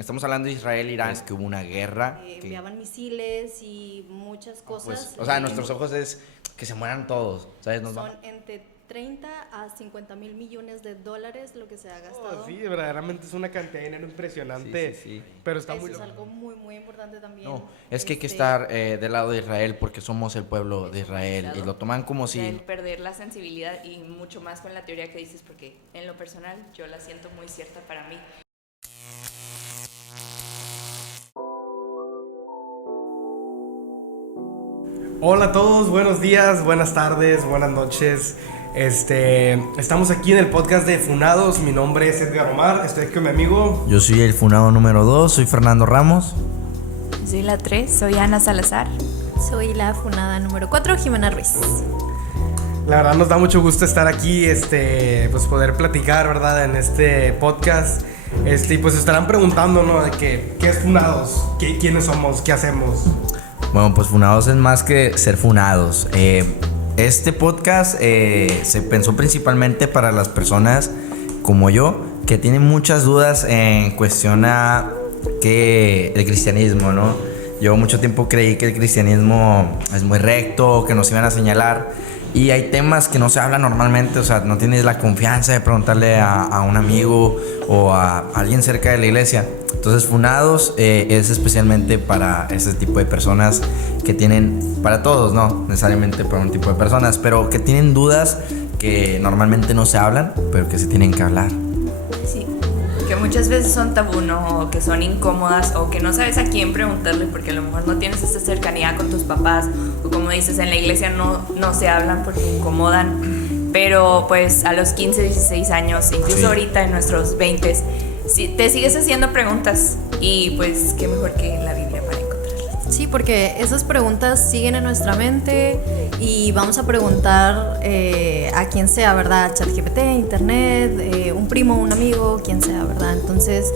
estamos hablando de Israel-Irán, es que hubo una guerra. Enviaban misiles y muchas cosas. Pues, o sea, a nuestros ojos es que se mueran todos, ¿sabes? Son entre 30 a 50 mil millones de dólares lo que se ha gastado. Sí, verdaderamente es una cantidad de dinero impresionante. Sí. Pero está Eso muy es loco. algo muy, muy importante también. No, es que hay que estar del lado de Israel porque somos el pueblo de Israel y lo toman como El si... perder la sensibilidad y mucho más con la teoría que dices, porque en lo personal yo la siento muy cierta para mí. Hola a todos, buenos días, buenas tardes, buenas noches. Estamos aquí en el podcast de Funados. Mi nombre es Edgar Omar, estoy aquí con mi amigo. Yo soy el funado número 2, soy Fernando Ramos. Soy la 3, soy Ana Salazar. Soy la funada número 4, Jimena Ruiz. La verdad nos da mucho gusto estar aquí, pues poder platicar, ¿verdad? En este podcast. Y pues estarán preguntando, ¿no? De ¿qué es Funados? ¿Quiénes somos? ¿Qué hacemos? Bueno, pues funados es más que ser funados. Este podcast se pensó principalmente para las personas como yo que tienen muchas dudas en cuestión a que el cristianismo, ¿no? Yo mucho tiempo creí que el cristianismo es muy recto, que nos iban a señalar. Y hay temas que no se hablan normalmente, o sea, no tienes la confianza de preguntarle a un amigo o a alguien cerca de la iglesia. Entonces, Funados es especialmente para ese tipo de personas que tienen, para todos, no necesariamente para un tipo de personas, pero que tienen dudas que normalmente no se hablan, pero que se tienen que hablar. Sí, que muchas veces son tabú, ¿no? O que son incómodas o que no sabes a quién preguntarle porque a lo mejor no tienes esta cercanía con tus papás o como dices, en la iglesia no se hablan porque incomodan, pero pues a los 15, 16 años, incluso Sí. ahorita en nuestros 20, si te sigues haciendo preguntas y pues qué mejor que la Biblia para encontrarlas. Sí, porque esas preguntas siguen en nuestra mente y vamos a preguntar a quien sea, ¿verdad? ChatGPT, internet, un primo, un amigo, quien sea, ¿verdad? Entonces,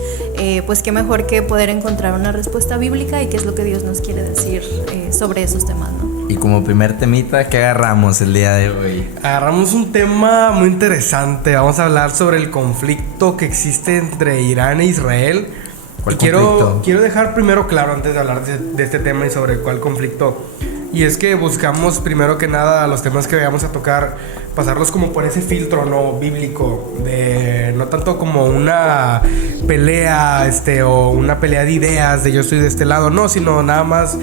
pues qué mejor que poder encontrar una respuesta bíblica y qué es lo que Dios nos quiere decir sobre esos temas, ¿no? Y como primer temita, ¿qué agarramos el día de hoy? Agarramos un tema muy interesante. Vamos a hablar sobre el conflicto que existe entre Irán e Israel. ¿Cuál Y conflicto? quiero dejar primero claro, antes de hablar de este tema y sobre cuál conflicto. Y es que buscamos primero que nada los temas que vayamos a tocar, pasarlos como por ese filtro no bíblico, de no tanto como una pelea o una pelea de ideas de yo estoy de este lado, no, sino nada más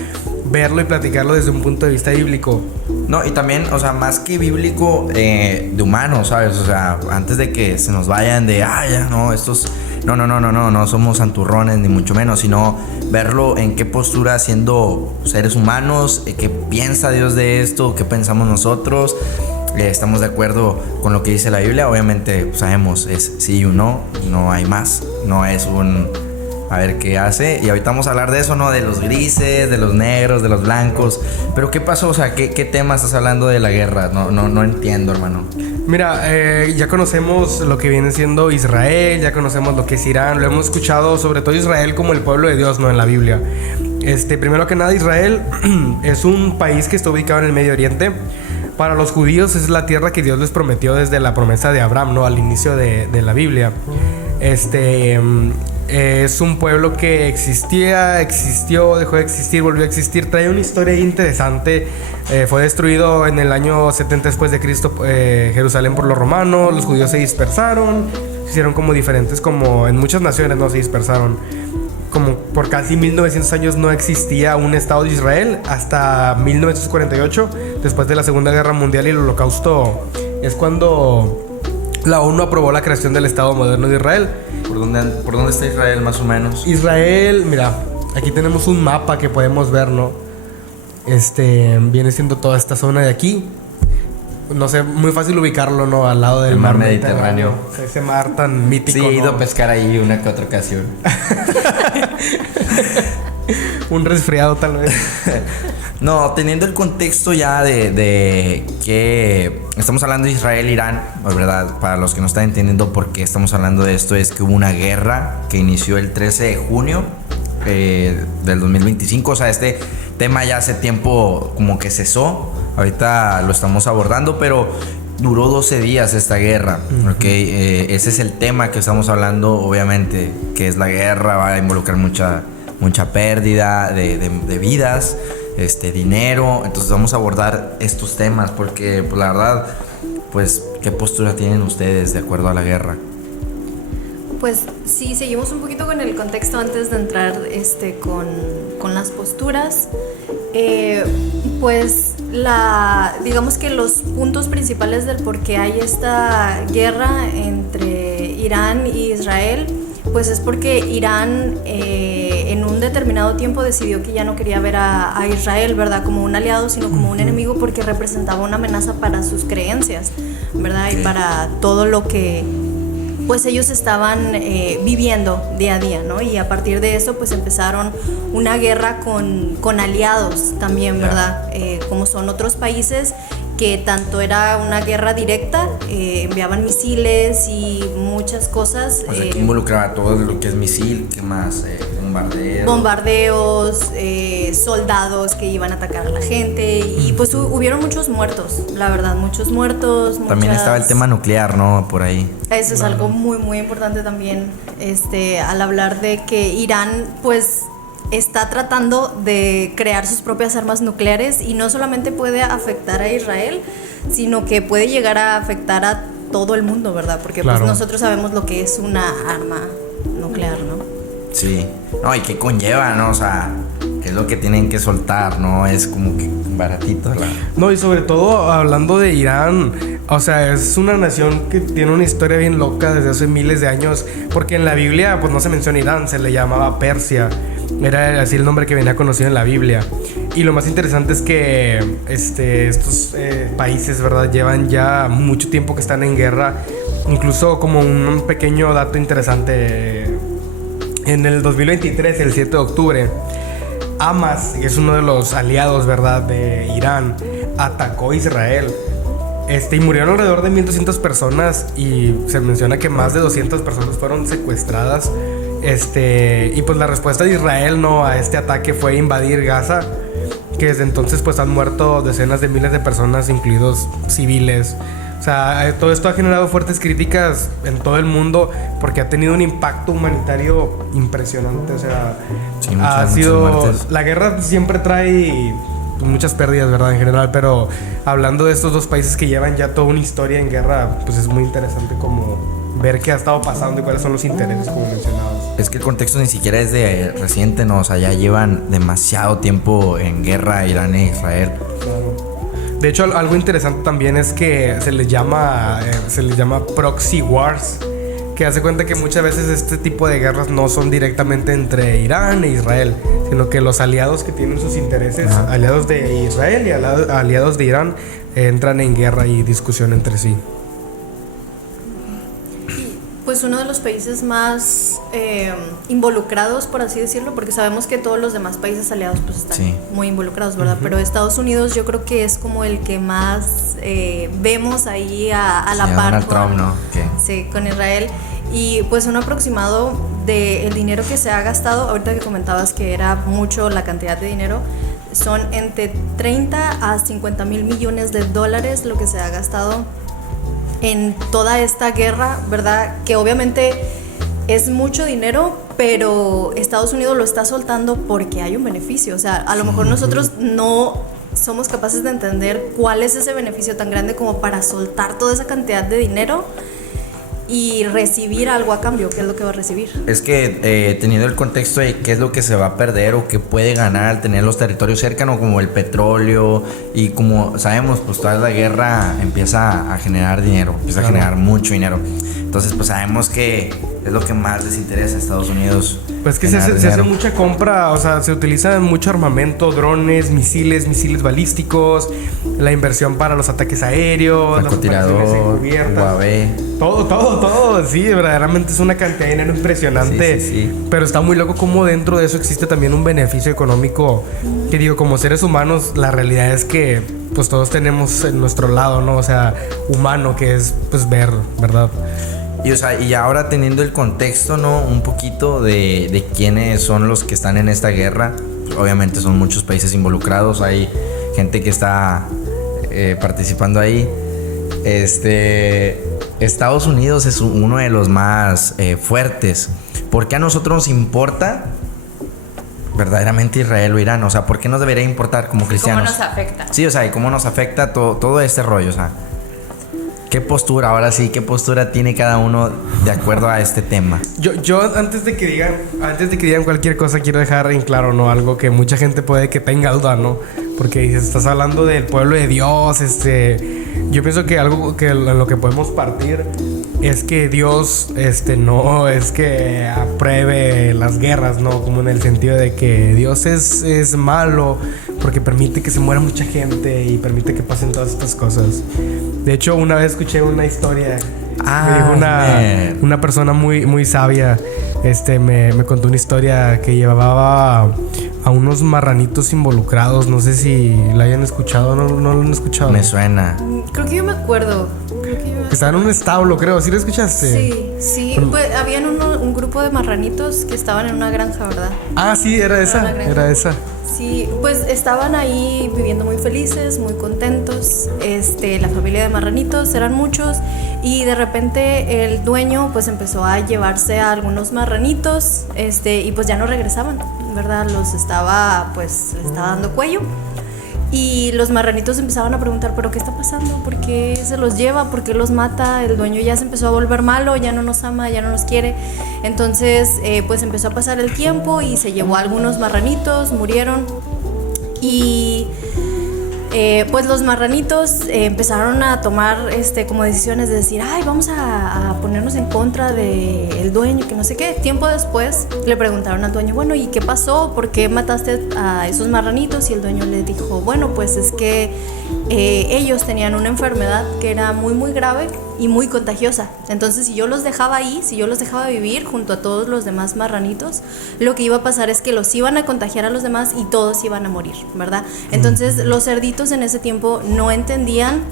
verlo y platicarlo desde un punto de vista bíblico. No, y también, o sea, más que bíblico, de humano, ¿sabes? O sea, antes de que se nos vayan de, ya, no, estos... No somos santurrones, ni mucho menos, sino verlo en qué postura siendo seres humanos, qué piensa Dios de esto, qué pensamos nosotros. Estamos de acuerdo con lo que dice la Biblia, obviamente sabemos, es sí o no hay más, no es un... a ver qué hace. Y ahorita vamos a hablar de eso, ¿no? De los grises, de los negros, de los blancos. Pero ¿qué pasó? O sea, ¿qué tema estás hablando de la guerra? No entiendo, hermano. Mira, ya conocemos lo que viene siendo Israel, ya conocemos lo que es Irán, lo hemos escuchado sobre todo Israel como el pueblo de Dios, ¿no? En la Biblia. Primero que nada, Israel es un país que está ubicado en el Medio Oriente. Para los judíos es la tierra que Dios les prometió desde la promesa de Abraham, ¿no? Al inicio de la Biblia. Es un pueblo que existió, dejó de existir, volvió a existir. Trae una historia interesante. Fue destruido en el año 70 después de Cristo Jerusalén por los romanos. Los judíos se dispersaron, se hicieron como diferentes, como en muchas naciones, no se dispersaron. Como por casi 1900 años no existía un Estado de Israel hasta 1948, después de la Segunda Guerra Mundial y el Holocausto. Es cuando la ONU aprobó la creación del Estado moderno de Israel. ¿Por dónde está Israel más o menos? Israel, mira, aquí tenemos un mapa que podemos ver, ¿no? Viene siendo toda esta zona de aquí. No sé, muy fácil ubicarlo, ¿no? Al lado del mar Mediterráneo. Ese mar tan mítico. Sí, he ido ¿no? a pescar ahí una que otra ocasión. Un resfriado tal vez. No, teniendo el contexto ya de que estamos hablando de Israel-Irán, ¿verdad? Para los que no están entendiendo por qué estamos hablando de esto, es que hubo una guerra que inició el 13 de junio del 2025. O sea, este tema ya hace tiempo como que cesó. Ahorita lo estamos abordando, pero duró 12 días esta guerra, ¿ok? Ese es el tema que estamos hablando, obviamente, que es la guerra, va a involucrar mucha pérdida de vidas, dinero. Entonces vamos a abordar estos temas porque, pues, la verdad, pues, ¿qué postura tienen ustedes de acuerdo a la guerra? Pues sí, seguimos un poquito con el contexto antes de entrar con las posturas. Pues digamos que los puntos principales del por qué hay esta guerra entre Irán y Israel, pues es porque Irán en un determinado tiempo decidió que ya no quería ver a Israel, ¿verdad? Como un aliado, sino como un enemigo, porque representaba una amenaza para sus creencias, ¿verdad? Y para todo lo que pues ellos estaban viviendo día a día, ¿no? Y a partir de eso pues empezaron una guerra con aliados también, ¿verdad? Como son otros países que tanto era una guerra directa, enviaban misiles y muchas cosas. O sea, que involucraba todo lo que es misil, ¿qué más? Bombardeos, soldados que iban a atacar a la gente y pues hubieron muchos muertos, la verdad, muchos muertos. También estaba el tema nuclear, ¿no? Por ahí. Eso es algo muy, muy importante también, al hablar de que Irán, pues, está tratando de crear sus propias armas nucleares y no solamente puede afectar a Israel, sino que puede llegar a afectar a todo el mundo, ¿verdad? Porque pues nosotros sabemos lo que es una arma nuclear, ¿no? Sí. No, y qué conlleva, ¿no? O sea, qué es lo que tienen que soltar, ¿no? Es como que baratito. No, y sobre todo hablando de Irán, o sea, es una nación que tiene una historia bien loca desde hace miles de años, porque en la Biblia pues no se menciona Irán, se le llamaba Persia. Era así el nombre que venía conocido en la Biblia. Y lo más interesante es que estos países, ¿verdad? Llevan ya mucho tiempo que están en guerra. Incluso como un pequeño dato interesante, en el 2023, el 7 de octubre, Hamas, que es uno de los aliados, ¿verdad?, de Irán, atacó a Israel. Y murieron alrededor de 1,200 personas y se menciona que más de 200 personas fueron secuestradas. Y pues la respuesta de Israel, ¿no?, a este ataque fue invadir Gaza, que desde entonces pues han muerto decenas de miles de personas, incluidos civiles. O sea, todo esto ha generado fuertes críticas en todo el mundo porque ha tenido un impacto humanitario impresionante. O sea, sí, muchas la guerra siempre trae muchas pérdidas, ¿verdad? En general, pero hablando de estos dos países que llevan ya toda una historia en guerra, pues es muy interesante como ver qué ha estado pasando y cuáles son los intereses, como mencionabas. Es que el contexto ni siquiera es de reciente, ¿no? O sea, ya llevan demasiado tiempo en guerra Irán e Israel. Claro. De hecho, algo interesante también es que se les llama proxy wars, que hace cuenta que muchas veces este tipo de guerras no son directamente entre Irán e Israel, sino que los aliados que tienen sus intereses, aliados de Israel y aliados de Irán, entran en guerra y discusión entre sí. Pues uno de los países más involucrados, por así decirlo, porque sabemos que todos los demás países aliados pues están muy involucrados, ¿verdad? Pero Estados Unidos yo creo que es como el que más vemos ahí a la par Donald Trump, ¿no? Sí, con Israel. Y pues un aproximado del dinero que se ha gastado, ahorita que comentabas que era mucho la cantidad de dinero, son entre 30 a 50 mil millones de dólares lo que se ha gastado en toda esta guerra, ¿verdad? Que obviamente es mucho dinero, pero Estados Unidos lo está soltando porque hay un beneficio. O sea, a lo mejor nosotros no somos capaces de entender cuál es ese beneficio tan grande como para soltar toda esa cantidad de dinero y recibir algo a cambio. ¿Qué es lo que va a recibir? Es que teniendo el contexto de qué es lo que se va a perder o qué puede ganar al tener los territorios cercanos, como el petróleo, y como sabemos, pues toda la guerra empieza a generar dinero, a generar mucho dinero. Entonces, pues sabemos que es lo que más les interesa a Estados Unidos. Pues que se hace mucha compra, o sea, se utiliza mucho armamento, drones, misiles balísticos, la inversión para los ataques aéreos, francotirador, Huawei. Todo, sí, verdaderamente es una cantidad de dinero impresionante. Sí. Pero está muy loco como dentro de eso existe también un beneficio económico, que digo, como seres humanos, la realidad es que pues todos tenemos en nuestro lado, ¿no? O sea, humano, que es pues ver, ¿verdad? Y, o sea, y ahora teniendo el contexto, ¿no? Un poquito de quiénes son los que están en esta guerra. Pues obviamente son muchos países involucrados. Hay gente que está participando ahí. Estados Unidos es uno de los más fuertes. ¿Por qué a nosotros nos importa verdaderamente Israel o Irán? O sea, ¿por qué nos debería importar como cristianos? ¿Cómo nos afecta? Sí, o sea, ¿y cómo nos afecta todo este rollo? O sea, ¿qué postura, ahora sí, qué postura tiene cada uno de acuerdo a este tema? Yo antes de que digan cualquier cosa, quiero dejar en claro, ¿no? Algo que mucha gente puede que tenga duda, ¿no? Porque dices, estás hablando del pueblo de Dios, yo pienso que algo que en lo que podemos partir es que Dios, no es que apruebe las guerras, ¿no? Como en el sentido de que Dios es malo porque permite que se muera mucha gente y permite que pasen todas estas cosas. De hecho, una vez escuché una historia que dijo una persona muy, muy sabia. Me contó una historia que llevaba a unos marranitos involucrados. No sé si la hayan escuchado o no lo han escuchado. Me suena. Creo que yo me acuerdo. Que estaba en un establo, creo. ¿Sí lo escuchaste? Sí. Pues habían un grupo de marranitos que estaban en una granja, ¿verdad? Ah, sí, era esa. Sí, pues estaban ahí viviendo muy felices, muy contentos. La familia de marranitos eran muchos y de repente el dueño pues empezó a llevarse a algunos marranitos, y pues ya no regresaban, ¿verdad? Les estaba dando cuello. Y los marranitos empezaban a preguntar, ¿pero qué está pasando? ¿Por qué se los lleva? ¿Por qué los mata? El dueño ya se empezó a volver malo, ya no nos ama, ya no nos quiere. Entonces, pues empezó a pasar el tiempo y se llevó a algunos marranitos, murieron. Y pues los marranitos empezaron a tomar como decisiones de decir, ay, vamos a ponernos en contra del dueño, que no sé qué. Tiempo después le preguntaron al dueño, bueno, ¿y qué pasó? ¿Por qué mataste a esos marranitos? Y el dueño le dijo, bueno, pues es que ellos tenían una enfermedad que era muy, muy grave y muy contagiosa. Entonces, si yo los dejaba ahí, si yo los dejaba vivir junto a todos los demás marranitos, lo que iba a pasar es que los iban a contagiar a los demás y todos iban a morir, ¿verdad? Entonces, los cerditos en ese tiempo no entendían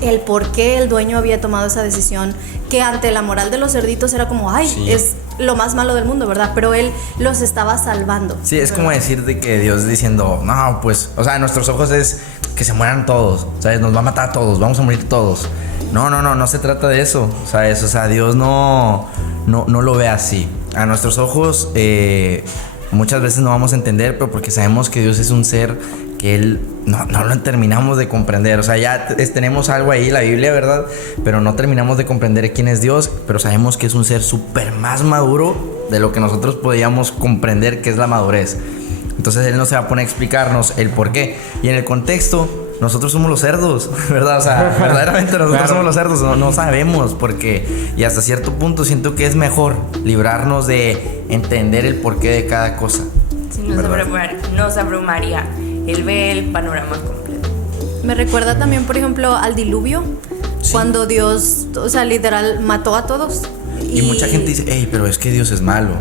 el por qué el dueño había tomado esa decisión, que ante la moral de los cerditos era como, ay, sí, es lo más malo del mundo, ¿verdad? Pero él los estaba salvando. Sí, es ¿verdad? como decir de que Dios diciendo, no, pues, o sea, en nuestros ojos es que se mueran todos, ¿sabes? Nos va a matar a todos, vamos a morir todos. No se trata de eso, ¿sabes? O sea, Dios no lo ve así. A nuestros ojos muchas veces no vamos a entender, pero porque sabemos que Dios es un ser que Él no lo terminamos de comprender. O sea, ya tenemos algo ahí, la Biblia, ¿verdad? Pero no terminamos de comprender quién es Dios, pero sabemos que es un ser súper más maduro de lo que nosotros podíamos comprender que es la madurez. Entonces Él no se va a poner a explicarnos el por qué. Y en el contexto, nosotros somos los cerdos, ¿verdad? O sea, verdaderamente nosotros somos los cerdos, no sabemos porque, y hasta cierto punto siento que es mejor librarnos de entender el porqué de cada cosa. Sí, nos abrumaría. Él ve el panorama completo. Me recuerda también, por ejemplo, al diluvio, sí, cuando Dios, o sea, literal, mató a todos. Y mucha gente dice, hey, pero es que Dios es malo.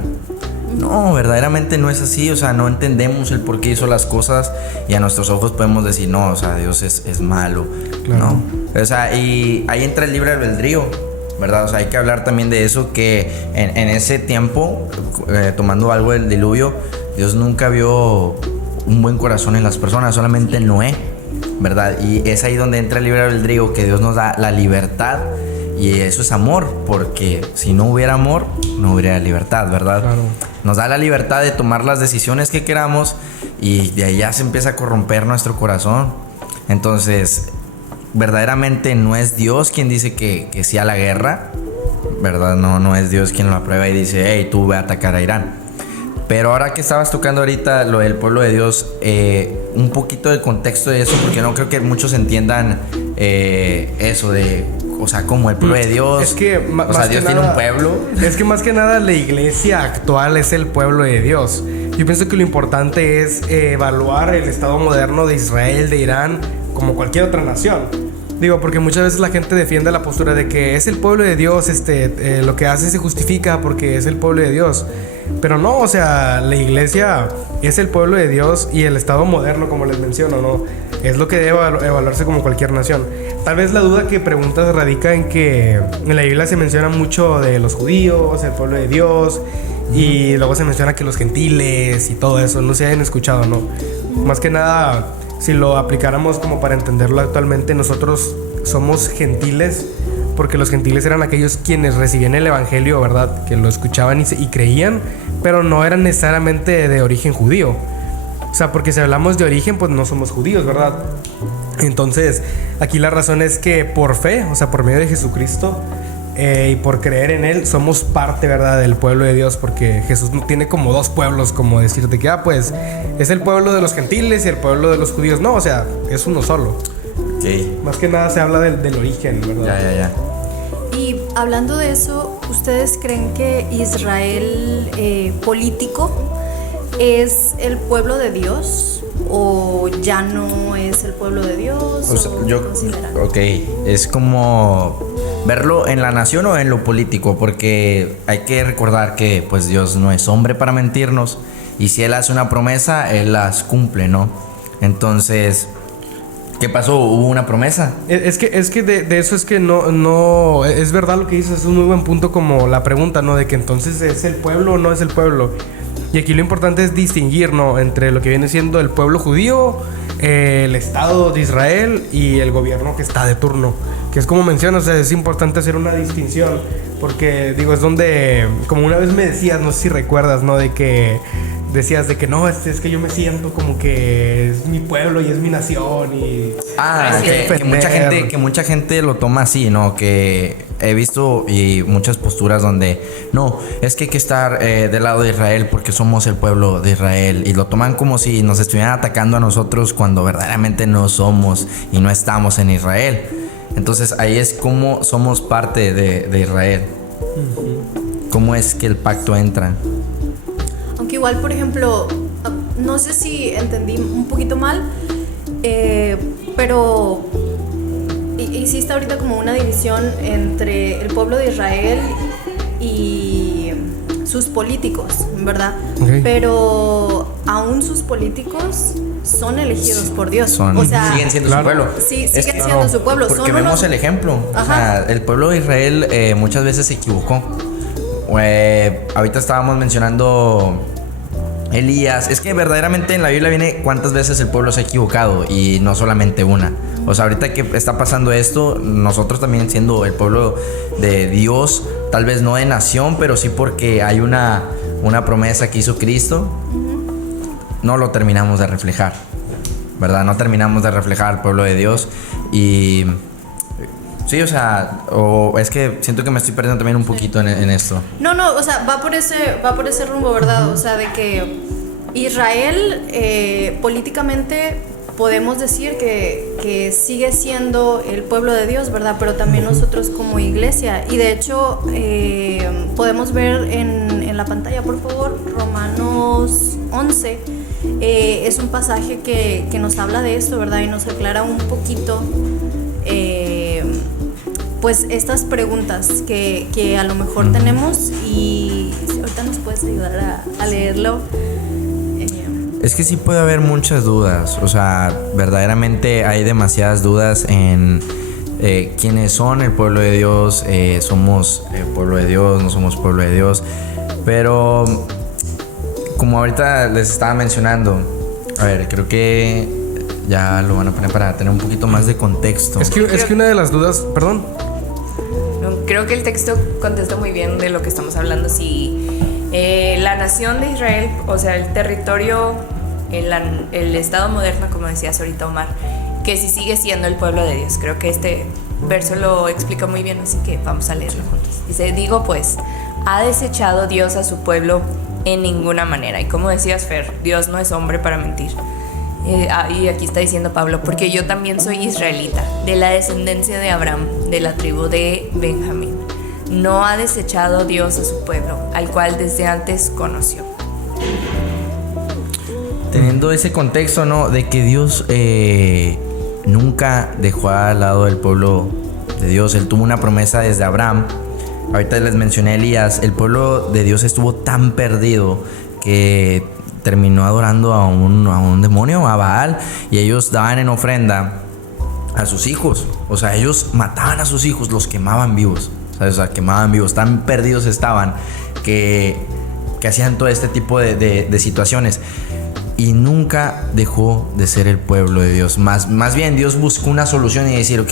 No, verdaderamente no es así, o sea, no entendemos el por qué hizo las cosas y a nuestros ojos podemos decir, no, o sea, Dios es malo, claro. ¿No? O sea, y ahí entra el libre albedrío, ¿verdad? O sea, hay que hablar también de eso, que en ese tiempo, tomando algo del diluvio, Dios nunca vio un buen corazón en las personas, solamente Noé, ¿verdad? Y es ahí donde entra el libre albedrío, que Dios nos da la libertad. Y eso es amor, porque si no hubiera amor, no hubiera libertad, ¿verdad? Claro. Nos da la libertad de tomar las decisiones que queramos y de ahí ya se empieza a corromper nuestro corazón. Entonces, verdaderamente no es Dios quien dice que sí a la guerra, ¿verdad? No es Dios quien lo aprueba y dice, hey, tú ve a atacar a Irán. Pero ahora que estabas tocando ahorita lo del pueblo de Dios, un poquito del contexto de eso, porque no creo que muchos entiendan eso de... O sea, como el pueblo de Dios. Es que o sea, Dios tiene un pueblo. Es que más que nada la iglesia actual es el pueblo de Dios. Yo pienso que lo importante es evaluar el estado moderno de Israel, de Irán, como cualquier otra nación. Digo, porque muchas veces la gente defiende la postura de que es el pueblo de Dios, lo que hace se justifica porque es el pueblo de Dios. Pero no, o sea, la iglesia es el pueblo de Dios y el estado moderno, como les menciono, ¿no? Es lo que debe evaluarse como cualquier nación. Tal vez la duda que preguntas radica en que en la Biblia se menciona mucho de los judíos, el pueblo de Dios, y luego se menciona que los gentiles y todo eso, no se hayan escuchado, ¿no? Más que nada, si lo aplicáramos como para entenderlo actualmente, nosotros somos gentiles, porque los gentiles eran aquellos quienes recibían el evangelio, ¿verdad? Que lo escuchaban y creían, pero no eran necesariamente de origen judío. O sea, porque si hablamos de origen, pues no somos judíos, ¿verdad? Entonces, aquí la razón es que por fe, o sea, por medio de Jesucristo y por creer en Él, somos parte, ¿verdad?, del pueblo de Dios, porque Jesús no tiene como dos pueblos, como decirte que, pues, es el pueblo de los gentiles y el pueblo de los judíos. No, o sea, es uno solo. Ok. Más que nada se habla del origen, ¿verdad? Ya. Y hablando de eso, ¿ustedes creen que Israel político es el pueblo de Dios o ya no es el pueblo de Dios? O sea, ¿O yo, qué consideran? ok, es como verlo en la nación o en lo político, porque hay que recordar que pues Dios no es hombre para mentirnos, y si Él hace una promesa, Él las cumple, ¿no? Entonces, ¿qué pasó? ¿Hubo una promesa? Es que de eso es que no, es verdad lo que dices, es un muy buen punto como la pregunta, ¿no? De que entonces es el pueblo o no es el pueblo. Y aquí lo importante es distinguir, ¿no?, entre lo que viene siendo el pueblo judío, el Estado de Israel y el gobierno que está de turno. Que es como mencionas, o sea, es importante hacer una distinción, porque digo, es donde, como una vez me decías, no sé si recuerdas, ¿no?, de que decías de que no, es que yo me siento como que es mi pueblo y es mi nación y... Que mucha gente lo toma así, ¿no? Que he visto y muchas posturas donde no, es que hay que estar del lado de Israel porque somos el pueblo de Israel, y lo toman como si nos estuvieran atacando a nosotros cuando verdaderamente no somos y no estamos en Israel. Entonces ahí es como somos parte de Israel. ¿Cómo es que el pacto entra? Aunque igual, por ejemplo, no sé si entendí un poquito mal, pero hiciste ahorita como una división entre el pueblo de Israel y sus políticos, ¿verdad? Okay. Pero aún sus políticos son elegidos por Dios. O sea, siguen siendo claro, su pueblo. Sí, siguen siendo su pueblo. Porque vemos el ejemplo. Ajá. O sea, el pueblo de Israel muchas veces se equivocó. Ahorita estábamos mencionando Elías. Es que verdaderamente en la Biblia viene cuántas veces el pueblo se ha equivocado, y no solamente una. O sea, ahorita que está pasando esto, nosotros también siendo el pueblo de Dios, tal vez no de nación, pero sí porque hay una promesa que hizo Cristo, no lo terminamos de reflejar, ¿verdad? No terminamos de reflejar al pueblo de Dios. Y sí, o sea, es que siento que me estoy perdiendo también un poquito en esto. No, o sea, va por ese rumbo, ¿verdad? O sea, de que Israel políticamente podemos decir que sigue siendo el pueblo de Dios, ¿verdad? Pero también nosotros como iglesia. Y de hecho, podemos ver en la pantalla, por favor, Romanos 11. Es un pasaje que nos habla de esto, ¿verdad? Y nos aclara un poquito pues estas preguntas que a lo mejor tenemos, y ahorita nos puedes ayudar a leerlo. Es que sí puede haber muchas dudas, o sea, verdaderamente hay demasiadas dudas en quiénes son el pueblo de Dios, somos el pueblo de Dios, no somos pueblo de Dios, pero como ahorita les estaba mencionando, a ver, creo que ya lo van a poner para tener un poquito más de contexto. Es que una de las dudas, perdón. No, creo que el texto contesta muy bien de lo que estamos hablando. Si la nación de Israel, o sea, el territorio, el Estado moderno, como decías ahorita, Omar, que si sigue siendo el pueblo de Dios. Creo que este verso lo explica muy bien, así que vamos a leerlo juntos. Dice, digo pues, ¿ha desechado Dios a su pueblo? En ninguna manera. Y como decías, Fer, Dios no es hombre para mentir. Y aquí está diciendo Pablo, porque yo también soy israelita, de la descendencia de Abraham, de la tribu de Benjamín. No ha desechado Dios a su pueblo, al cual desde antes conoció. Teniendo ese contexto, ¿no? De que Dios nunca dejó al lado del pueblo de Dios. Él tuvo una promesa desde Abraham. Ahorita les mencioné a Elías. El pueblo de Dios estuvo tan perdido que terminó adorando a un demonio, a Baal, y ellos daban en ofrenda a sus hijos. O sea, ellos mataban a sus hijos, los quemaban vivos. O sea, quemaban vivos. Tan perdidos estaban que hacían todo este tipo de situaciones. y nunca dejó de ser el pueblo de Dios. Más bien Dios buscó una solución y decir, ok,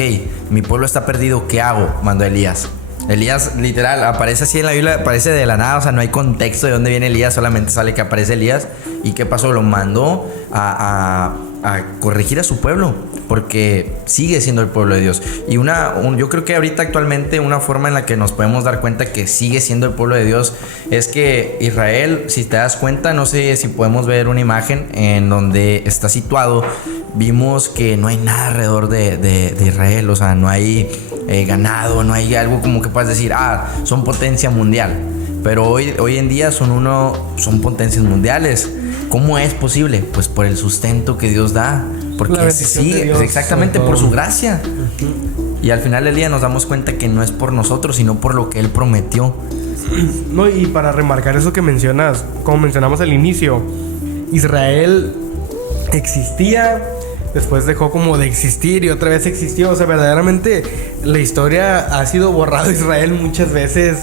mi pueblo está perdido, ¿qué hago? Mandó a Elías. Elías literal aparece así en la Biblia, aparece de la nada, o sea, no hay contexto de dónde viene Elías, solamente sale que aparece Elías. ¿Y qué pasó? Lo mandó a corregir a su pueblo, porque sigue siendo el pueblo de Dios. Y yo creo que ahorita actualmente una forma en la que nos podemos dar cuenta que sigue siendo el pueblo de Dios es que Israel, si te das cuenta, no sé si podemos ver una imagen en donde está situado, vimos que no hay nada alrededor de Israel, o sea, no hay ganado, no hay algo como que puedas decir, son potencia mundial. Pero hoy en día son potencias mundiales. ¿Cómo es posible? Pues por el sustento que Dios da. Porque sigue, exactamente, por su gracia. Y al final del día nos damos cuenta que no es por nosotros, sino por lo que Él prometió. No, y para remarcar eso que mencionas, como mencionamos al inicio, Israel existía, después dejó como de existir y otra vez existió. O sea, verdaderamente la historia ha sido borrada de Israel muchas veces.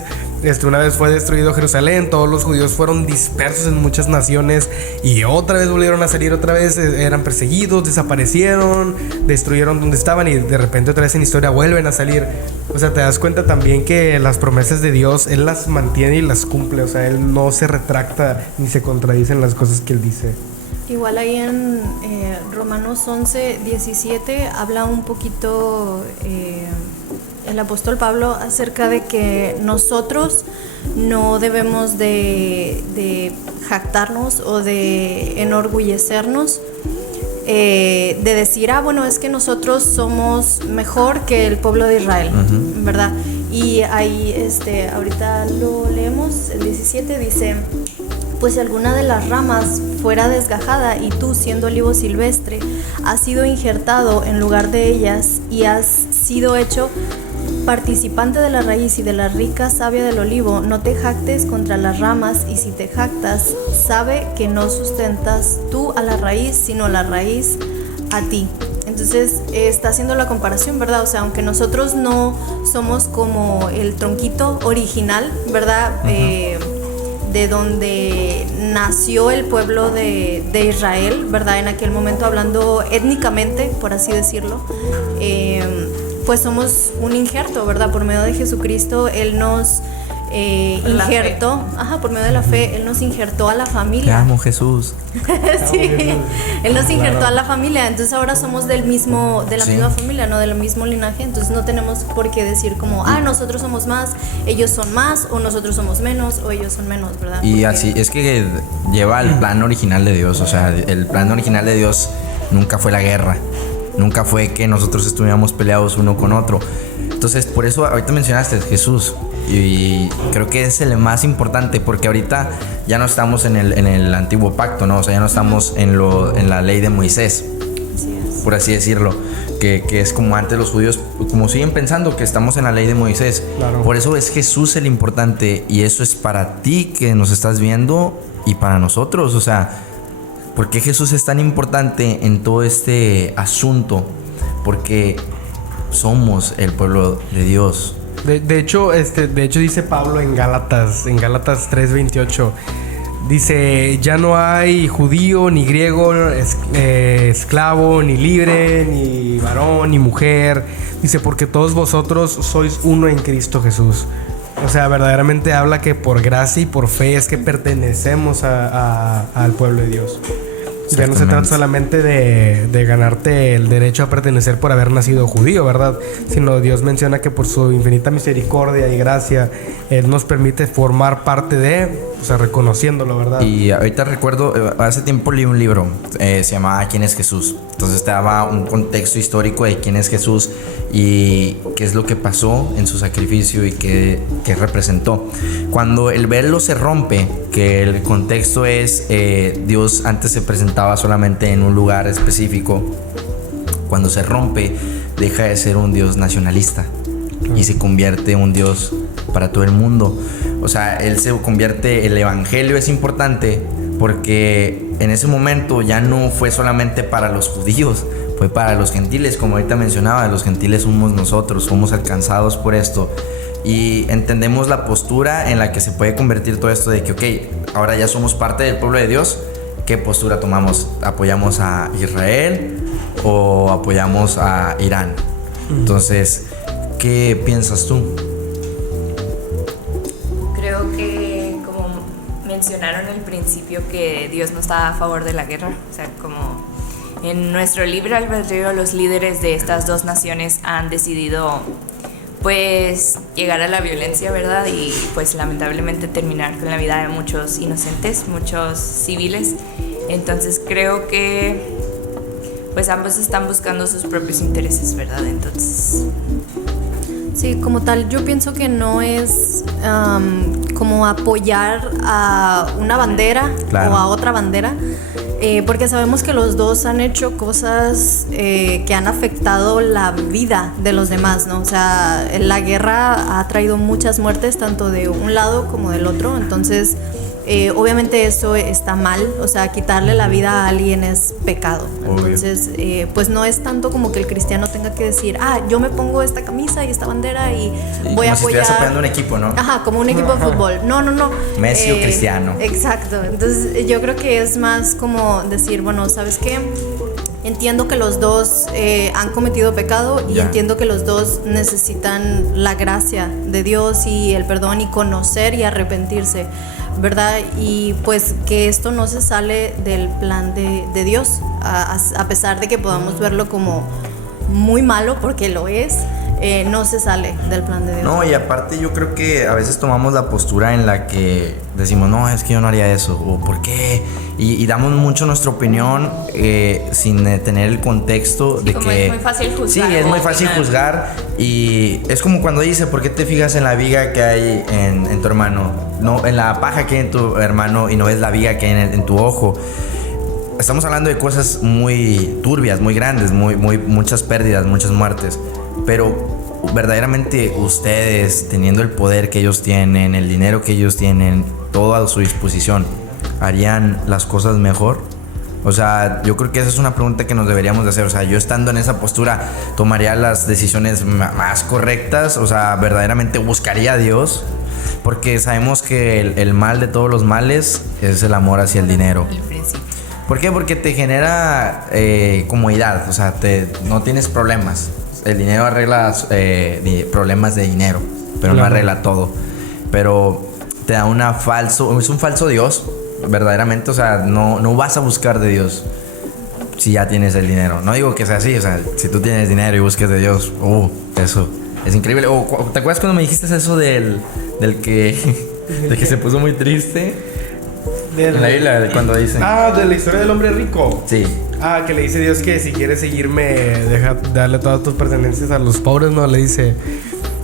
Una vez fue destruido Jerusalén, todos los judíos fueron dispersos en muchas naciones y otra vez volvieron a salir, otra vez eran perseguidos, desaparecieron, destruyeron donde estaban y de repente otra vez en historia vuelven a salir. O sea, te das cuenta también que las promesas de Dios, Él las mantiene y las cumple. O sea, Él no se retracta ni se contradice en las cosas que Él dice. Igual ahí en Romanos 11:17 habla un poquito el apóstol Pablo acerca de que nosotros no debemos de jactarnos o de enorgullecernos, de decir, bueno, es que nosotros somos mejor que el pueblo de Israel, ¿verdad? Y ahí ahorita lo leemos, el 17 dice: pues si alguna de las ramas fuera desgajada y tú, siendo olivo silvestre, has sido injertado en lugar de ellas y has sido hecho participante de la raíz y de la rica savia del olivo, no te jactes contra las ramas, y si te jactas, sabe que no sustentas tú a la raíz, sino la raíz a ti. Entonces está haciendo la comparación, ¿verdad? O sea, aunque nosotros no somos como el tronquito original, ¿verdad? De donde nació el pueblo de Israel, ¿verdad? En aquel momento, hablando étnicamente, por así decirlo, pues somos un injerto, ¿verdad? Por medio de Jesucristo, Él nos injertó, por medio de la fe, Él nos injertó a la familia. Te amo, Jesús. Sí, Él nos injertó a la familia, entonces ahora somos de la misma familia, no del mismo linaje, entonces no tenemos por qué decir como, nosotros somos más, ellos son más, o nosotros somos menos, o ellos son menos, ¿verdad? Y así, es que lleva el plan original de Dios, o sea, el plan original de Dios nunca fue la guerra, nunca fue que nosotros estuviéramos peleados uno con otro. Entonces, por eso ahorita mencionaste Jesús, y creo que es el más importante, porque ahorita ya no estamos en el antiguo pacto, ¿no? O sea, ya no estamos en la ley de Moisés, por así decirlo, que es como antes los judíos, como siguen pensando que estamos en la ley de Moisés. Claro. Por eso es Jesús el importante, y eso es para ti que nos estás viendo y para nosotros. O sea, ¿por qué Jesús es tan importante en todo este asunto? Porque somos el pueblo de Dios. De hecho dice Pablo en Gálatas 3:28, dice: ya no hay judío ni griego, esclavo ni libre, ni varón ni mujer, dice, porque todos vosotros sois uno en Cristo Jesús. O sea, verdaderamente habla que por gracia y por fe es que pertenecemos al pueblo de Dios. Ya no se trata solamente de ganarte el derecho a pertenecer por haber nacido judío, ¿verdad? Sino Dios menciona que por su infinita misericordia y gracia, Él nos permite formar parte de, o sea, reconociéndolo, ¿verdad? Y ahorita recuerdo, hace tiempo leí un libro, se llamaba ¿Quién es Jesús? Entonces te daba un contexto histórico de quién es Jesús y qué es lo que pasó en su sacrificio y qué representó. Cuando el velo se rompe, que el contexto es Dios antes se presentaba solamente en un lugar específico, cuando se rompe deja de ser un Dios nacionalista y se convierte en un Dios para todo el mundo. O sea, Él se convierte, el evangelio es importante porque en ese momento ya no fue solamente para los judíos, fue para los gentiles. Como ahorita mencionaba, los gentiles somos nosotros, somos alcanzados por esto. Y entendemos la postura en la que se puede convertir todo esto de que, ok, ahora ya somos parte del pueblo de Dios, ¿qué postura tomamos? ¿Apoyamos a Israel o apoyamos a Irán? Entonces, ¿qué piensas tú? Creo que, como mencionaron al principio, que Dios no está a favor de la guerra. O sea, como en nuestro libre albedrío, los líderes de estas dos naciones han decidido, pues, llegar a la violencia, ¿verdad? Y, pues, lamentablemente terminar con la vida de muchos inocentes, muchos civiles. Entonces, creo que, pues, ambos están buscando sus propios intereses, ¿verdad? Entonces... Sí, como tal, yo pienso que no es como apoyar a una bandera Claro. o a otra bandera, porque sabemos que los dos han hecho cosas que han afectado la vida de los demás, ¿no? O sea, la guerra ha traído muchas muertes, tanto de un lado como del otro, entonces... obviamente eso está mal, o sea, quitarle la vida a alguien es pecado. Obvio. Entonces, pues no es tanto como que el cristiano tenga que decir, yo me pongo esta camisa y esta bandera y voy a como si estuvieras apoyar. apoyando un equipo, ¿no? Ajá, como un equipo de fútbol. No. Messi o Cristiano. Exacto. Entonces, yo creo que es más como decir, bueno, ¿sabes qué? Entiendo que los dos han cometido pecado y Ya. entiendo que los dos necesitan la gracia de Dios y el perdón y conocer y arrepentirse, ¿verdad? Y pues que esto no se sale del plan de Dios, a pesar de que podamos verlo como muy malo, porque lo es, no se sale del plan de Dios. No, y aparte yo creo que a veces tomamos la postura en la que decimos, no, es que yo no haría eso, o ¿por qué? Y damos mucho nuestra opinión sin tener el contexto Sí, de como que... es muy fácil juzgar Sí, es o muy fácil opinar. juzgar y es como cuando dice, ¿por qué te fijas en la viga que hay en tu hermano? No, en la paja que hay en tu hermano y no ves la viga que hay en tu ojo. Estamos hablando de cosas muy turbias, muy grandes, muchas pérdidas, muchas muertes. Pero verdaderamente ustedes, teniendo el poder que ellos tienen, el dinero que ellos tienen, todo a su disposición, ¿harían las cosas mejor? O sea, yo creo que esa es una pregunta que nos deberíamos de hacer. O sea, yo estando en esa postura, ¿tomaría las decisiones más correctas? O sea, ¿verdaderamente buscaría a Dios? Porque sabemos que el mal de todos los males es el amor hacia el dinero. El principio. ¿Por qué? Porque te genera comodidad, o sea, no tienes problemas. El dinero arregla problemas de dinero, pero no Claro. arregla todo. Pero te da es un falso Dios, verdaderamente. O sea, no vas a buscar de Dios si ya tienes el dinero. No digo que sea así, o sea, si tú tienes dinero y busques de Dios, eso es increíble. ¿Te acuerdas cuando me dijiste eso del que se puso muy triste? En la Biblia, cuando dicen. De la historia del hombre rico. Sí. Que le dice Dios que si quieres seguirme, deja darle todas tus pertenencias a los pobres, no, le dice.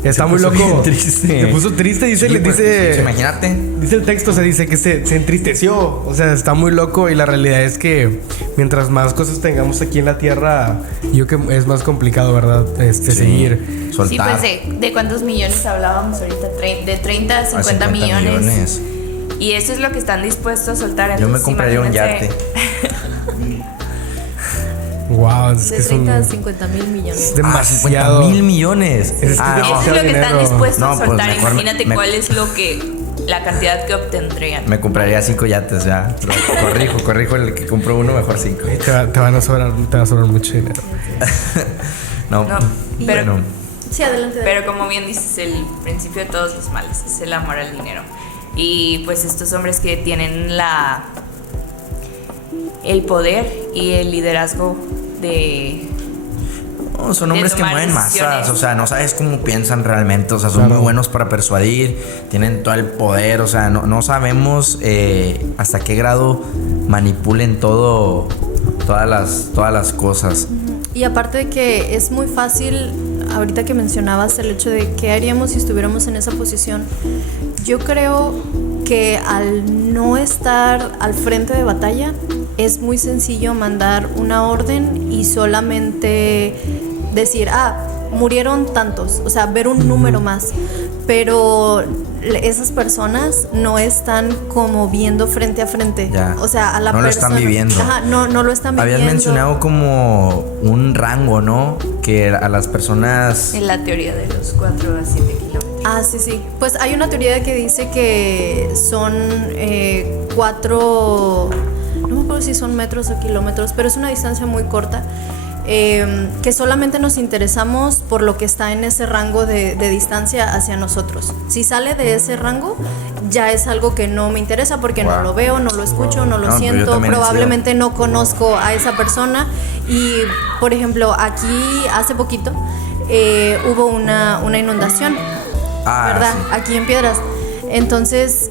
Está muy puso loco. bien triste. Se puso triste, dice, Sí, pues, dice. imagínate. Dice el texto, se dice que se entristeció. O sea, está muy loco. Y la realidad es que mientras más cosas tengamos aquí en la tierra, yo creo que es más complicado, ¿verdad? Seguir. Soltar. Sí, pues de cuántos millones hablábamos ahorita, de 30 a 50 millones. Y eso es lo que están dispuestos a soltar. Yo me Entonces, compraría un imagínense- yate. Wow, es De que 30 a es 50 mil millones. demasiado. 50,000 millones. Es que Eso es lo que dinero. están dispuestos No, a pues, soltar. mejor Imagínate me- cuál es la cantidad que obtendrían. Me compraría 5 yates, ya. Corrijo el que compró uno, mejor 5. Te va a sobrar mucho dinero. No, No, pero- bueno. Sí, adelante. Pero como bien dices, el principio de todos los males es el amor al dinero. Y pues estos hombres que tienen el poder y el liderazgo de... No, son hombres que tomar mueven masas, decisiones. o sea, no sabes cómo piensan realmente, o sea, son Claro. muy buenos para persuadir, tienen todo el poder, o sea, no sabemos hasta qué grado manipulen todas las cosas. Y aparte de que es muy fácil, ahorita que mencionabas el hecho de qué haríamos si estuviéramos en esa posición, yo creo que al no estar al frente de batalla, es muy sencillo mandar una orden y solamente decir, murieron tantos, o sea, ver un número más. Pero esas personas no están como viendo frente a frente. Ya. O sea, a la No lo persona. están viviendo. Ajá, no lo están viviendo. Habías mencionado como un rango, ¿no? Que a las personas... En la teoría de los 4 a 7 kilómetros. Sí. Pues hay una teoría que dice que son 4... No me acuerdo recuerdo si son metros o kilómetros, pero es una distancia muy corta. Que solamente nos interesamos por lo que está en ese rango de distancia hacia nosotros. Si sale de ese rango, ya es algo que no me interesa porque no lo veo, no lo escucho, no lo siento, probablemente no conozco a esa persona. Y, por ejemplo, aquí hace poquito hubo una inundación, ¿verdad? Sí. Aquí en Piedras. Entonces,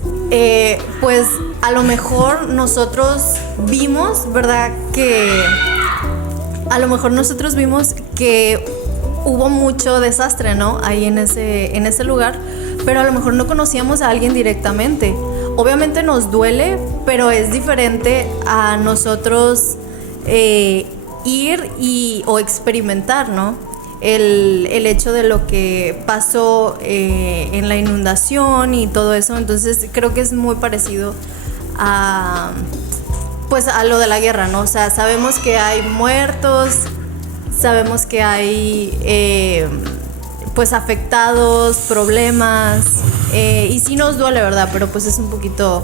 pues a lo mejor nosotros vimos, ¿verdad? A lo mejor nosotros vimos que hubo mucho desastre, ¿no? Ahí en ese lugar, pero a lo mejor no conocíamos a alguien directamente. Obviamente nos duele, pero es diferente a nosotros ir o experimentar, ¿no? El hecho de lo que pasó en la inundación y todo eso. Entonces creo que es muy parecido a lo de la guerra, ¿no? O sea, sabemos que hay muertos, sabemos que hay pues afectados, problemas, y sí nos duele, ¿verdad? Pero pues es un poquito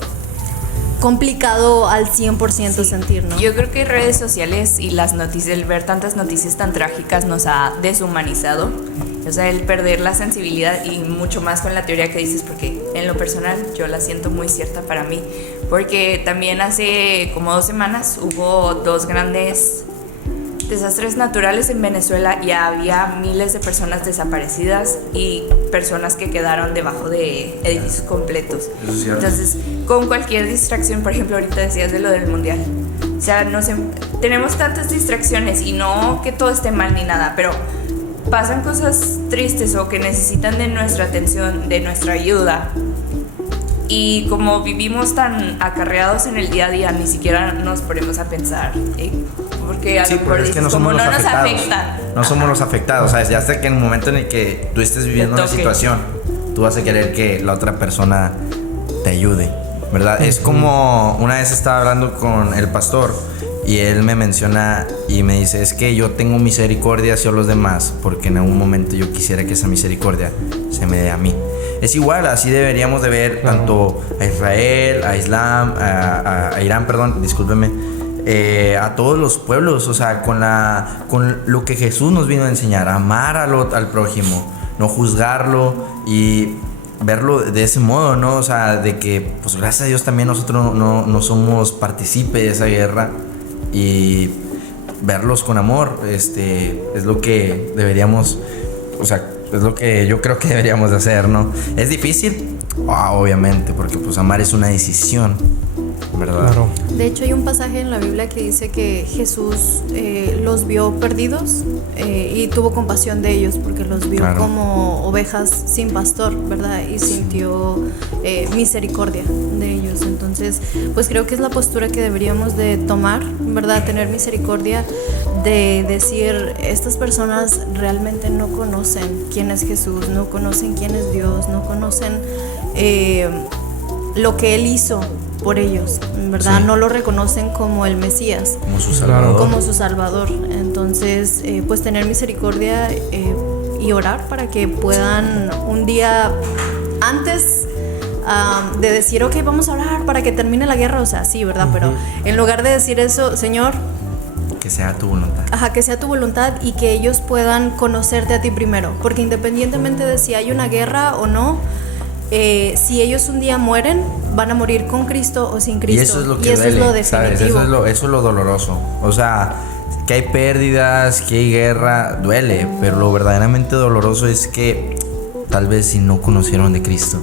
complicado al 100% sentir, ¿no? Yo creo que redes sociales y las noticias, el ver tantas noticias tan trágicas nos ha deshumanizado. O sea, el perder la sensibilidad, y mucho más con la teoría que dices, porque en lo personal yo la siento muy cierta para mí, porque también hace como 2 semanas hubo 2 grandes desastres naturales en Venezuela y había miles de personas desaparecidas y personas que quedaron debajo de edificios completos. Entonces, con cualquier distracción, por ejemplo, ahorita decías de lo del mundial, o sea, tenemos tantas distracciones, y no que todo esté mal ni nada, pero pasan cosas tristes o que necesitan de nuestra atención, de nuestra ayuda. Y como vivimos tan acarreados en el día a día, ni siquiera nos ponemos a pensar, porque a lo mejor es que no somos los afectados. No somos los afectados, ¿sabes? Ya hasta que en el momento en el que tú estés viviendo una situación, tú vas a querer que la otra persona te ayude, ¿verdad? Es como una vez estaba hablando con el pastor y él me menciona y me dice, es que yo tengo misericordia hacia los demás porque en algún momento yo quisiera que esa misericordia se me dé a mí. Es igual, así deberíamos de ver tanto a Israel, a Islam, a Irán, perdón, discúlpeme, a todos los pueblos, o sea, con lo que Jesús nos vino a enseñar, amar al prójimo, no juzgarlo y verlo de ese modo, ¿no? O sea, de que, pues gracias a Dios también nosotros no somos partícipes de esa guerra, y verlos con amor, es lo que deberíamos, o sea, es lo que yo creo que deberíamos de hacer, ¿no? ¿Es difícil? Obviamente, porque pues amar es una decisión, ¿verdad? Claro. De hecho, hay un pasaje en la Biblia que dice que Jesús los vio perdidos y tuvo compasión de ellos porque los vio como ovejas sin pastor, ¿verdad? Y sintió misericordia de ellos. Entonces, pues creo que es la postura que deberíamos de tomar, ¿verdad? Tener misericordia, de decir, estas personas realmente no conocen quién es Jesús, no conocen quién es Dios, no conocen lo que Él hizo por ellos, ¿verdad? Sí. No lo reconocen como el Mesías, como su Salvador. Como su Salvador. Entonces, pues tener misericordia y orar para que puedan un día antes de decir, ok, vamos a orar para que termine la guerra, o sea, sí, ¿verdad? Pero en lugar de decir eso, Señor, que sea tu voluntad. Ajá, que sea tu voluntad, y que ellos puedan conocerte a ti primero, porque independientemente de si hay una guerra o no, si ellos un día mueren, van a morir con Cristo o sin Cristo. Y eso es lo que duele, es lo definitivo. ¿Sabes? Eso es lo doloroso. O sea, que hay pérdidas, que hay guerra, duele, pero lo verdaderamente doloroso es que tal vez si no conocieron de Cristo.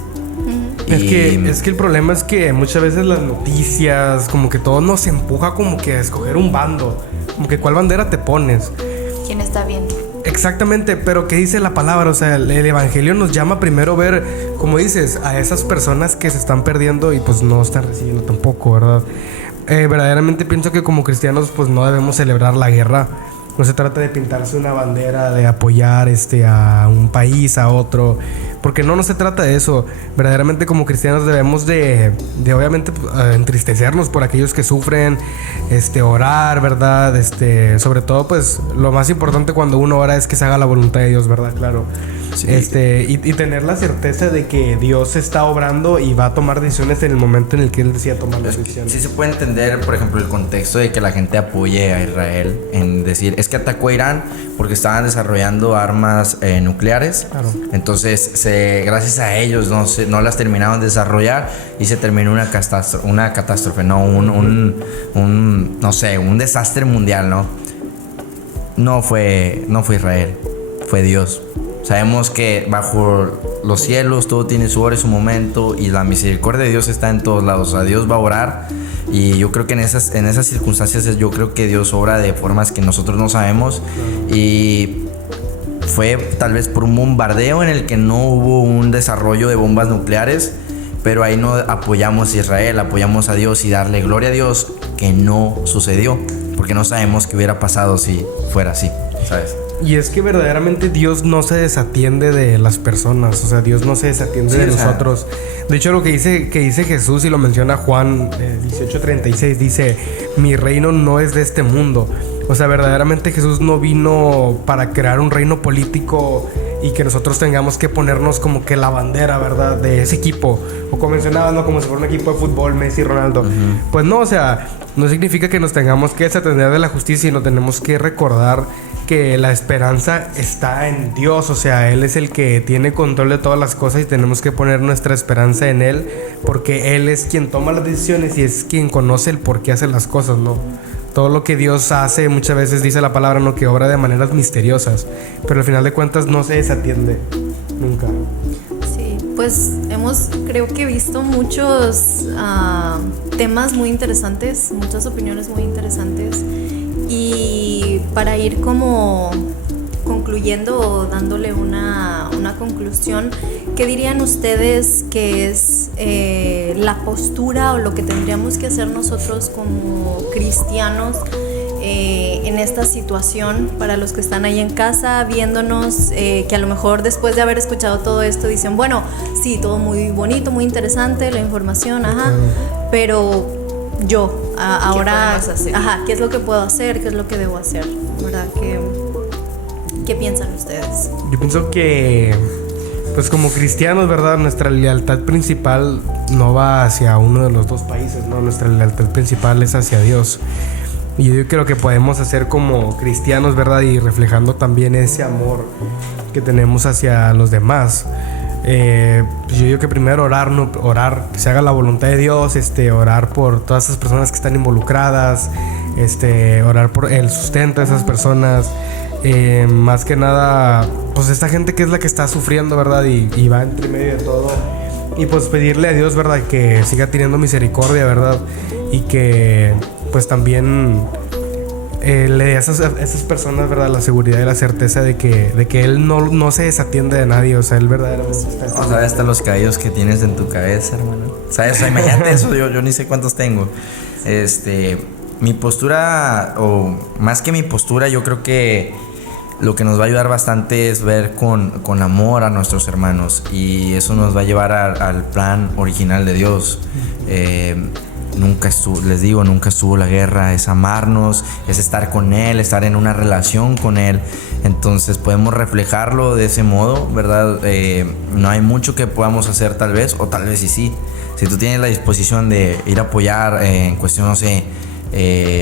Es que el problema es que muchas veces las noticias, como que todo nos empuja como que a escoger un bando, como que cuál bandera te pones. ¿Quién está bien? Exactamente, pero ¿qué dice la palabra? O sea, el evangelio nos llama primero a ver, como dices, a esas personas que se están perdiendo y pues no están recibiendo tampoco, ¿verdad? Verdaderamente pienso que como cristianos pues no debemos celebrar la guerra. No se trata de pintarse una bandera, de apoyar a un país, a otro, porque no se trata de eso. Verdaderamente como cristianos debemos de obviamente entristecernos por aquellos que sufren, orar, ¿verdad? Sobre todo pues lo más importante cuando uno ora es que se haga la voluntad de Dios, ¿verdad? Claro. Sí. Y tener la certeza de que Dios está obrando y va a tomar decisiones en el momento en el que Él decía tomar las decisiones. Sí se puede entender, por ejemplo, el contexto de que la gente apoye a Israel en decir, es que atacó a Irán porque estaban desarrollando armas nucleares. Claro. Entonces, gracias a ellos no las terminaron de desarrollar y se terminó una catástrofe, ¿no? No sé, un desastre mundial, ¿no? No fue Israel, fue Dios. Sabemos que bajo los cielos todo tiene su hora y su momento, y la misericordia de Dios está en todos lados. O sea, Dios va a orar, y yo creo que en esas circunstancias yo creo que Dios obra de formas que nosotros no sabemos. Y fue tal vez por un bombardeo en el que no hubo un desarrollo de bombas nucleares, pero ahí no apoyamos a Israel, apoyamos a Dios y darle gloria a Dios que no sucedió, porque no sabemos qué hubiera pasado si fuera así, ¿sabes? Y es que verdaderamente Dios no se desatiende de las personas, o sea, Dios no se desatiende de nosotros. De hecho, lo que dice Jesús, y lo menciona Juan 18:36, dice, mi reino no es de este mundo. O sea, verdaderamente Jesús no vino para crear un reino político y que nosotros tengamos que ponernos como que la bandera, ¿verdad?, de ese equipo. O como mencionabas, ¿no?, como si fuera un equipo de fútbol, Messi, Ronaldo. Pues no, o sea, no significa que nos tengamos que desatender de la justicia, sino tenemos que recordar que la esperanza está en Dios. O sea, Él es el que tiene control de todas las cosas y tenemos que poner nuestra esperanza en Él, porque Él es quien toma las decisiones y es quien conoce el por qué hace las cosas, ¿no? Todo lo que Dios hace, muchas veces dice la palabra, ¿no?, que obra de maneras misteriosas, pero al final de cuentas no se desatiende nunca. Sí, pues hemos, creo que, visto muchos temas muy interesantes, muchas opiniones muy interesantes, y para ir como concluyendo o dándole una conclusión, ¿qué dirían ustedes que es la postura o lo que tendríamos que hacer nosotros como cristianos en esta situación, para los que están ahí en casa viéndonos, que a lo mejor después de haber escuchado todo esto dicen, bueno, sí, todo muy bonito, muy interesante, la información, pero yo ahora, ¿qué es lo que puedo hacer? ¿Qué es lo que debo hacer? ¿Verdad? ¿Qué piensan ustedes? Yo pienso que, pues como cristianos, ¿verdad?, nuestra lealtad principal no va hacia uno de los dos países, ¿no? Nuestra lealtad principal es hacia Dios. Y yo creo que podemos hacer como cristianos, ¿verdad?, y reflejando también ese amor que tenemos hacia los demás. Pues yo digo que primero orar, que se haga la voluntad de Dios, orar por todas esas personas que están involucradas, orar por el sustento de esas personas. Más que nada, pues esta gente que es la que está sufriendo, ¿verdad? Y va entre medio de todo. Y pues pedirle a Dios, ¿verdad?, que siga teniendo misericordia, ¿verdad? Y que pues también le dé a esas personas, ¿verdad?, la seguridad y la certeza de que Él no se desatiende de nadie. O sea, Él verdaderamente está... O sea, hasta los cabellos que tienes en tu cabeza, hermano. ¿Sabes? O sea, imagínate eso, yo ni sé cuántos tengo. Mi postura, o más que mi postura, yo creo que lo que nos va a ayudar bastante es ver con amor a nuestros hermanos, y eso nos va a llevar al plan original de Dios. Nunca estuvo la guerra, es amarnos, es estar con Él, estar en una relación con Él. Entonces podemos reflejarlo de ese modo, ¿verdad? No hay mucho que podamos hacer tal vez, o tal vez sí. Si tú tienes la disposición de ir a apoyar en cuestión, no sé,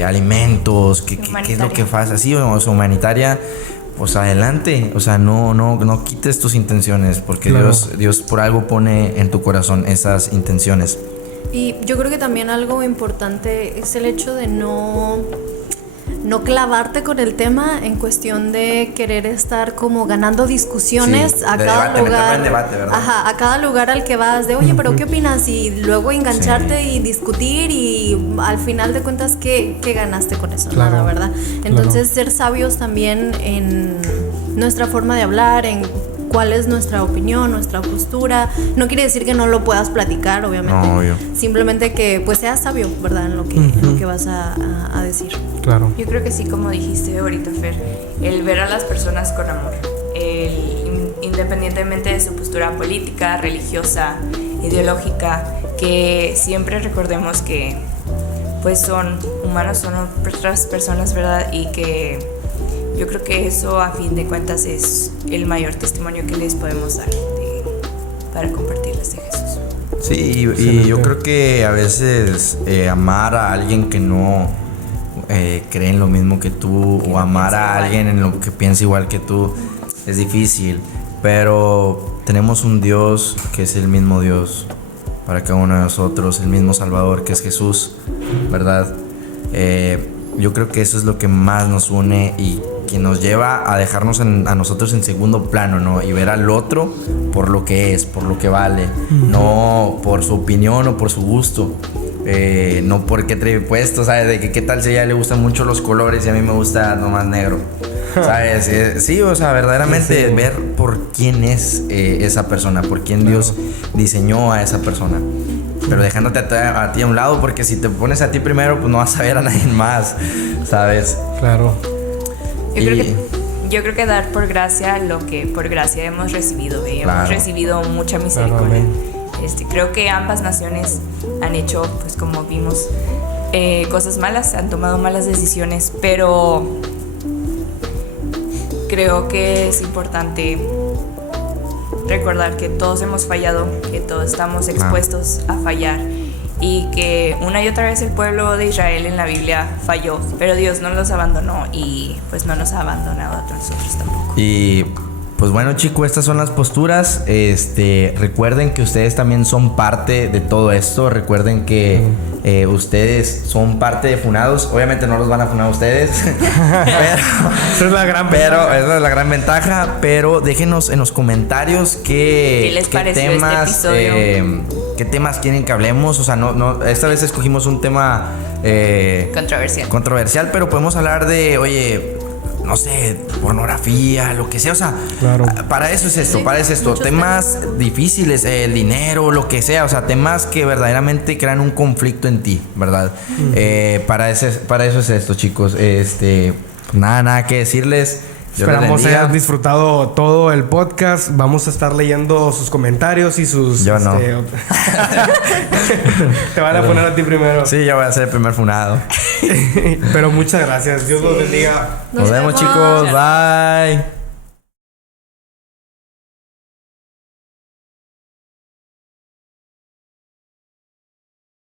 alimentos, ¿qué es lo que pasa? Así, o humanitaria, pues adelante. O sea, no quites tus intenciones, porque claro, Dios por algo pone en tu corazón esas intenciones. Y yo creo que también algo importante es el hecho de no clavarte con el tema en cuestión de querer estar como ganando discusiones, sí, a cada debate, lugar en debate, ¿verdad? A cada lugar al que vas, de oye, pero ¿qué opinas? Y luego engancharte, sí, y discutir, y al final de cuentas, ¿qué ganaste con eso? Claro, nada, ¿verdad? Entonces, ser sabios también en nuestra forma de hablar, en cuál es nuestra opinión, nuestra postura. No quiere decir que no lo puedas platicar, obviamente. No, obvio. Simplemente que pues seas sabio, ¿verdad?, en lo que vas a decir. Claro. Yo creo que sí, como dijiste ahorita, Fer, el ver a las personas con amor, independientemente de su postura política, religiosa, ideológica, que siempre recordemos que pues son humanos, son otras personas, ¿verdad? Y que yo creo que eso a fin de cuentas es el mayor testimonio que les podemos dar para compartirles de Jesús. Sí, y yo creo que a veces amar a alguien que no cree en lo mismo que tú, o amar a alguien en lo que piensa igual que tú, es difícil, pero tenemos un Dios que es el mismo Dios para cada uno de nosotros, el mismo Salvador que es Jesús, ¿verdad? Yo creo que eso es lo que más nos une y que nos lleva a dejarnos a nosotros en segundo plano, ¿no? Y ver al otro por lo que es, por lo que vale, no por su opinión o por su gusto, no porque trae puesto, ¿sabes? De que qué tal si a ella le gustan mucho los colores y a mí me gusta nomás negro, ¿sabes? Sí, o sea, verdaderamente ver por quién es esa persona, por quién Dios diseñó a esa persona. Pero dejándote a ti a un lado, porque si te pones a ti primero, pues no vas a ver a nadie más, ¿sabes? Claro. Yo creo que dar por gracia lo que por gracia hemos recibido. Claro. Hemos recibido mucha misericordia. Claro, Creo que ambas naciones han hecho, pues como vimos, cosas malas, han tomado malas decisiones, pero creo que es importante recordar que todos hemos fallado, que todos estamos expuestos a fallar, y que una y otra vez el pueblo de Israel en la Biblia falló, pero Dios no los abandonó y pues no nos ha abandonado a nosotros tampoco. Y pues bueno, chicos, estas son las posturas. Recuerden que ustedes también son parte de todo esto. Recuerden que ustedes son parte de Funados. Obviamente no los van a funar ustedes. Esa es la gran esa es la gran ventaja. Pero déjenos en los comentarios ¿Qué les pareció temas, este episodio? qué temas quieren que hablemos. O sea, no, esta vez escogimos un tema controversial, pero podemos hablar de, oye, no sé, pornografía, lo que sea, o sea, claro. Para eso es esto, Sí, para eso es esto, temas difíciles, el dinero, lo que sea, o sea, temas que verdaderamente crean un conflicto en ti, ¿verdad? Para eso es esto, chicos, nada que decirles. Esperamos hayan disfrutado todo el podcast. Vamos a estar leyendo sus comentarios y sus... Yo no. Te van a poner a ti primero. Sí, yo voy a ser el primer funado. Pero muchas gracias. Dios los bendiga. Nos vemos, chicos. Bye.